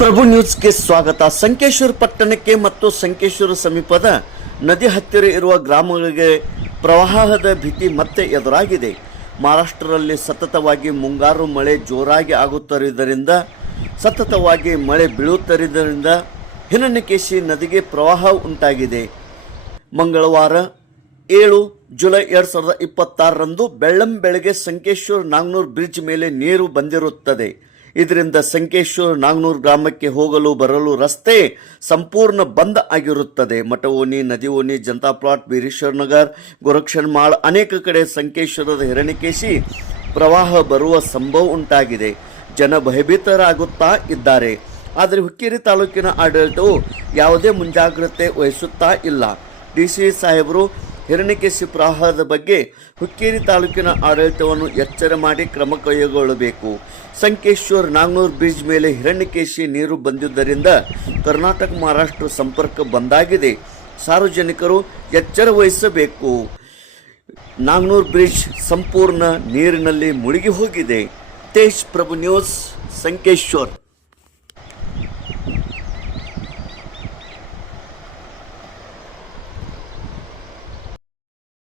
ಪ್ರಭು ನ್ಯೂಸ್ಗೆ ಸ್ವಾಗತ. ಸಂಕೇಶ್ವರ ಪಟ್ಟಣಕ್ಕೆ ಮತ್ತು ಸಂಕೇಶ್ವರ ಸಮೀಪದ ನದಿ ಹತ್ತಿರ ಇರುವ ಗ್ರಾಮಗಳಿಗೆ ಪ್ರವಾಹದ ಭೀತಿ ಮತ್ತೆ ಎದುರಾಗಿದೆ. ಮಹಾರಾಷ್ಟ್ರದಲ್ಲಿ ಸತತವಾಗಿ ಮುಂಗಾರು ಮಳೆ ಜೋರಾಗಿ ಆಗುತ್ತಿರುವುದರಿಂದ ಸತತವಾಗಿ ಮಳೆ ಬೀಳುತ್ತಿರುವುದರಿಂದ ಹಿರಣ್ಯಕೇಶಿ ನದಿಗೆ ಪ್ರವಾಹ ಉಂಟಾಗಿದೆ. ಮಂಗಳವಾರ 7 ಜುಲೈ 2026ರಂದು ಬೆಳ್ಳಂಬೆಳಗ್ಗೆ ಸಂಕೇಶ್ವರ ನಾಗನೂರು ಬ್ರಿಡ್ಜ್ ಮೇಲೆ ನೀರು ಬಂದಿರುತ್ತದೆ. ಇದರಿಂದ ಸಂಕೇಶ್ವರ ನಾಗನೂರು ಗ್ರಾಮಕ್ಕೆ ಹೋಗಲು ಬರಲು ರಸ್ತೆ ಸಂಪೂರ್ಣ ಬಂದ್ ಆಗಿರುತ್ತದೆ. ಮಠವೋನಿ, ನದಿವೋನಿ, ಜನತಾ ಪ್ಲಾಟ್, ಬೀರೇಶ್ವರ ನಗರ್, ಗೋರಕ್ಷನ್ ಮಾಳ್ ಅನೇಕ ಕಡೆ ಸಂಕೇಶ್ವರದ ಹಿರಣ್ಯಕೇಶಿ ಪ್ರವಾಹ ಬರುವ ಸಂಭವ ಉಂಟಾಗಿದೆ. ಜನ ಭಯಭೀತರಾಗುತ್ತಾ ಇದ್ದಾರೆ. ಆದರೆ ಹುಕ್ಕೇರಿ ತಾಲೂಕಿನ ಆಡಳಿತವು ಯಾವುದೇ ಮುಂಜಾಗ್ರತೆ ವಹಿಸುತ್ತಾ ಇಲ್ಲ. ಡಿಸಿ ಸಾಹೇಬರು ಹಿರಣ್ಯಕೇಶಿ ಪ್ರವಾಹದ ಬಗ್ಗೆ ಹುಕ್ಕೇರಿ ತಾಲೂಕಿನ ಆಡಳಿತವನ್ನು ಎಚ್ಚರ ಮಾಡಿ ಕ್ರಮ ಕೈಗೊಳ್ಳಬೇಕು. ಸಂಕೇಶ್ವರ ನಾಗನೂರು ಬ್ರಿಡ್ಜ್ ಮೇಲೆ ಹಿರಣ್ಯಕೇಶಿ ನೀರು ಬಂದಿದ್ದರಿಂದ ಕರ್ನಾಟಕ ಮಹಾರಾಷ್ಟ್ರ ಸಂಪರ್ಕ ಬಂದಾಗಿದೆ. ಸಾರ್ವಜನಿಕರು ಎಚ್ಚರ ವಹಿಸಬೇಕು. ನಾಗನೂರು ಬ್ರಿಡ್ಜ್ ಸಂಪೂರ್ಣ ನೀರಿನಲ್ಲಿ ಮುಳುಗಿ ಹೋಗಿದೆ. ತೇಜ್ ಪ್ರಭು ನ್ಯೂಸ್, ಸಂಕೇಶ್ವರ್.